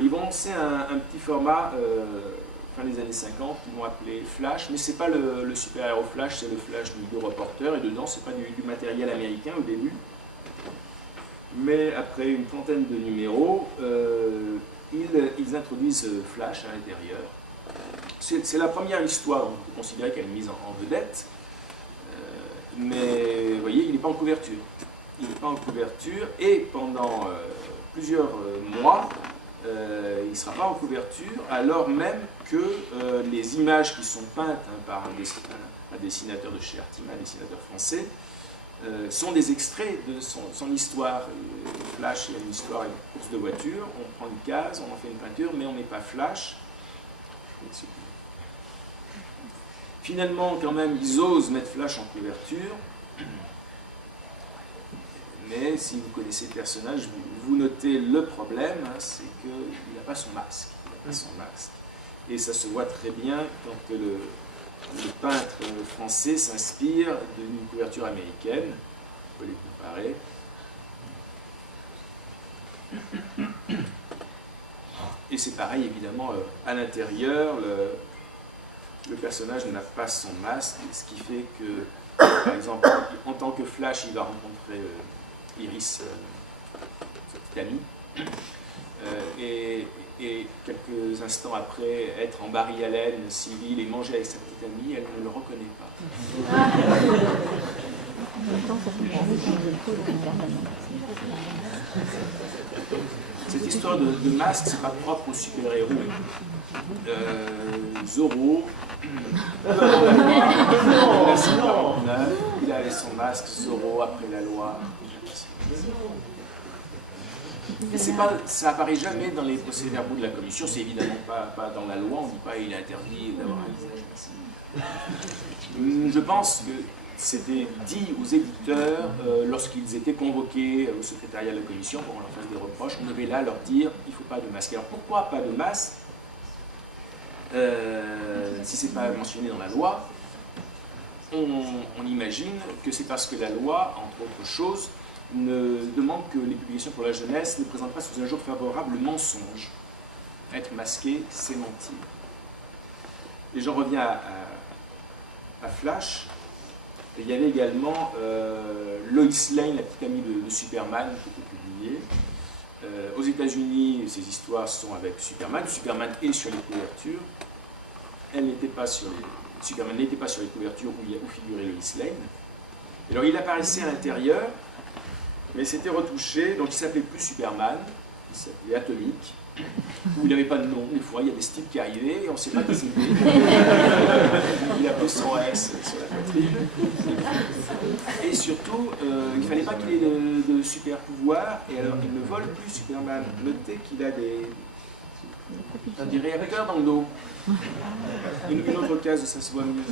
Et ils vont lancer un petit format fin des années 50 qu'ils vont appeler Flash, mais c'est pas le super-héros Flash, c'est le Flash du reporter, et dedans c'est pas du matériel américain au début. Mais après une trentaine de numéros, ils introduisent Flash à l'intérieur. C'est la première histoire, on peut considérer qu'elle est mise en vedette, mais vous voyez, il n'est pas en couverture. Il n'est pas en couverture, et pendant plusieurs mois, il ne sera pas en couverture, alors même que les images qui sont peintes par un dessinateur de chez Artima, un dessinateur français, sont des extraits de son histoire. Flash, il y a une histoire, une course de voiture, on prend une case, on en fait une peinture, mais on ne met pas Flash. Finalement, quand même, ils osent mettre Flash en couverture, mais si vous connaissez le personnage, vous notez le problème, hein, c'est qu'il n'a pas son masque. Il n'a pas son masque. Et ça se voit très bien quand le peintre français s'inspire d'une couverture américaine. On peut les comparer. Et c'est pareil, évidemment, à l'intérieur, le personnage n'a pas son masque, ce qui fait que, par exemple, en tant que Flash, il va rencontrer Iris, sa petite amie, et quelques instants après, être en Barry Allen civil et manger avec sa petite amie, elle ne le reconnaît pas. Cette histoire de masque, c'est pas propre aux super-héros. Zorro, il avait son masque, Zorro après la loi. Ça apparaît jamais dans les procès-verbaux de la commission, c'est évidemment pas dans la loi, on ne dit pas il est interdit d'avoir un visage. Je pense que c'était dit aux éditeurs lorsqu'ils étaient convoqués au secrétariat de la commission pour qu'on leur fasse des reproches, on devait là leur dire il ne faut pas de masque. Alors pourquoi pas de masque si ce n'est pas mentionné dans la loi? On imagine que c'est parce que la loi, entre autres choses, ne demande que les publications pour la jeunesse ne présentent pas sous un jour favorable le mensonge. Être masqué, c'est mentir. Et j'en reviens à Flash. Il y avait également Lois Lane, la petite amie de Superman, qui était publiée. Aux États-Unis, ces histoires sont avec Superman. Superman est sur les couvertures. Superman n'était pas sur les couvertures où figurait Lois Lane. Alors il apparaissait à l'intérieur, mais c'était retouché, donc il s'appelait plus Superman, il s'appelait Atomic, où il n'avait pas de nom. Des fois, il y a des styles qui arrivaient et on ne sait pas qui c'était. Il appelait son S sur la poitrine. Et surtout, il ne fallait pas qu'il ait de super pouvoir, et alors il ne vole plus Superman. Notez qu'il a des réacteurs dans le dos. Une autre case, ça se voit mieux.